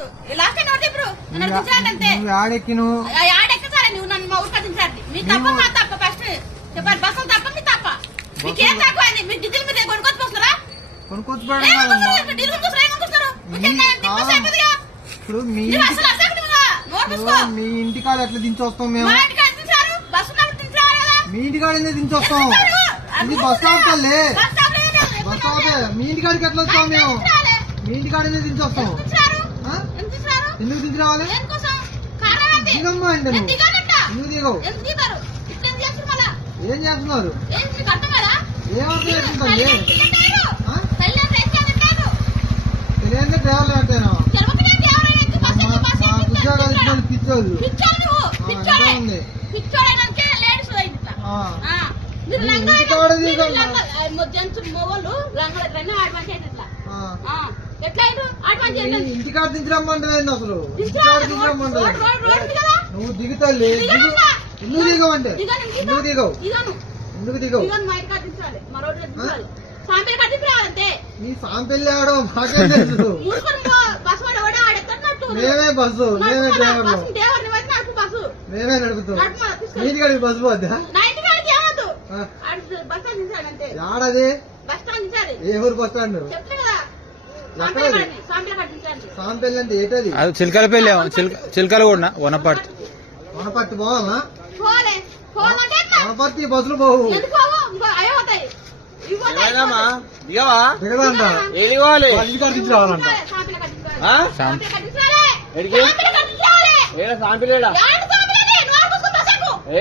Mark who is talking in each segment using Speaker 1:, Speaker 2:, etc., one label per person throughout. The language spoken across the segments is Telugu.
Speaker 1: లేదు లాస్ట్ టైం ఎవరు చెప్పరు నువ్వు నన్ను మా ఊరికి దించండి మీ తప్ప మా మీ తప్ప మీకేం తక్కువ అండి మీ
Speaker 2: ఇప్పుడు మీ మీ ఇంటికాడ ఎట్లా దించొస్తాం మేము మీ ఇంటి ఎందుకు దించొస్తాం ఇది బస్ స్టాప్
Speaker 1: బస్ స్టాప్
Speaker 2: మీ ఇంటికాడికి ఎట్లా వస్తాం మేము మీ ఇంటి ఎందుకు దించొస్తాం ఎందుకు దిగి రావాలి
Speaker 1: ఏం చేస్తున్నారు తెలియదు
Speaker 2: డ్రైవర్లు అంటాను ఉద్యోగాలు ఇచ్చిన
Speaker 1: పిచ్చోళ్ళు ఉంది
Speaker 2: ఇంటికాడ దిగమ్మా
Speaker 1: జంతు రెండు ఆడమని ఇట్లా
Speaker 2: ఇంటికాడ దించరమ్మంటలేదు అసలు నువ్వు దిగుతా లేదు దిగవు అంటే దిగవు ఎందుకు దిగవు నీ తెలుసు మేమే బస్సు మేమే మేమే నడుపుతాం నీటి కడిగి బస్సు పోద్దా ఏ ఊరు బస్ స్టాండ్ సాంపేల్ అంటే ఏటది అది చిలకల పెళ్ళి చిలక చిలకల కూడా వనపర్తి వనపర్తి పోవాలా వనపర్తి బస్సులు పోవు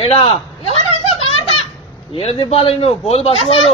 Speaker 2: ఏడా ఏడ దింపాలి నువ్వు పోదు బస్సు పోదు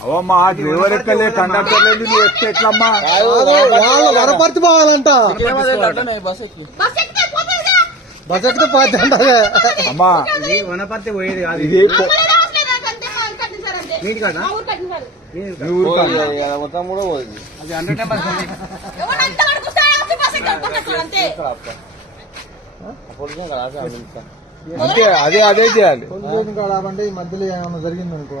Speaker 2: డ్రైవర్ ఎవరెక్కలే కండక్టర్ లేదు నువ్వు ఎక్కితే ఎట్లమ్మా వరపరిచి పోవాలంట బస్ అమ్మా వనపర్తి పోయేది కాదు మొత్తం కూడా పోయింది అదే అదే చేయాలి మధ్యలో ఏమైనా జరిగిందనుకో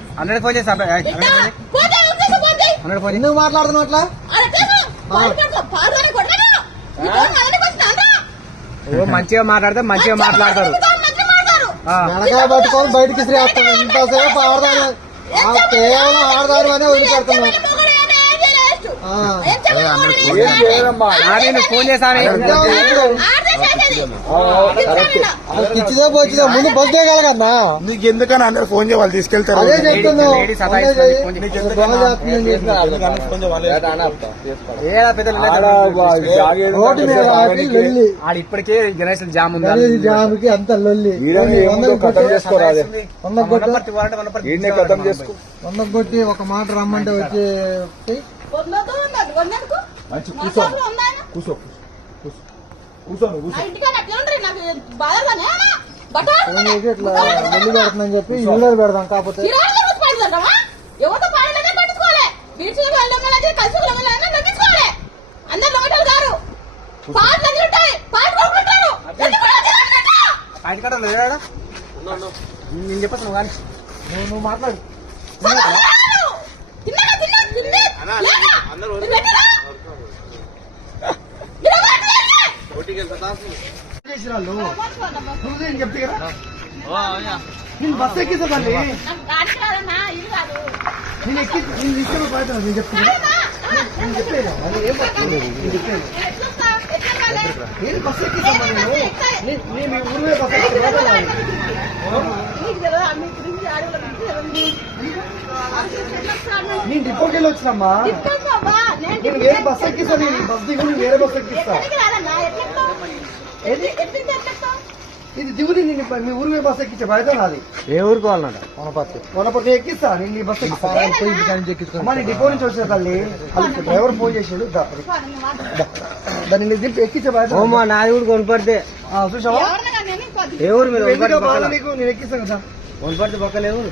Speaker 2: హండ్రెడ్ ఫోన్ చేసి హండ్రెడ్ ఫోన్ ఎందుకు మాట్లాడుతున్నావు అట్లా మంచిగా మాట్లాడితే మంచిగా మాట్లాడతారు వెనకాల పట్టుకొని బయటికి శ్రీస్తాను ఇంతసేపు ఆడదాను కేవలం ఆడదాను అనే వదిలిపెడుతున్నాను నేను ఫోన్ చేశాను పిచ్చిదే పోచ్చిదా ముందు బస్ నీకు ఎందుకని అందరు ఫోన్ చేయాలి తీసుకెళ్తారు అదే చెప్తున్నావు మీద ఇప్పటికే జనరేషన్ జామ్ ఉంది జామ్ కి అంత లొల్లి వంద కొట్టి ఒక మాట రమ్మంటే వచ్చి కూర్చో కూర్చో కూర్చోండి
Speaker 1: కూర్చోండి
Speaker 2: చెప్పి ఇల్లు పెడదాం కాకపోతే నేను చెప్పాను కానీ నువ్వు మాట్లాడు చేసిరాళ్ళు నేను బస్ ఎక్కి నేను నేను చెప్తున్నా నేను చెప్పేదా బస్ ఎక్కిస్తాను
Speaker 1: నేను నేను రిపోర్ట్ వెళ్ళి వచ్చినమ్మా
Speaker 2: నేను వేరే బస్ ఎక్కిస్తా నేను బస్ దిగు వేరే బస్ ఎక్కిస్తా ఇది దిగుడి నేను మీ ఊరు పోయి బస్సు ఎక్కించే బయట నాది ఏ ఊరు కావాలన్నా వనపర్తి వనపర్తి ఎక్కిస్తా నేను నీ బస్సు అమ్మా డిపో నుంచి వచ్చిన తల్లి డ్రైవర్ ఫోన్ చేసాడు దాన్ని దింపి ఎక్కించే బయట అమ్మా నాది ఊరికి వనపర్తి చూసావా ఏ ఊరు మీరు నేను ఎక్కిస్తాను కదా వనపర్తి పక్కలేదు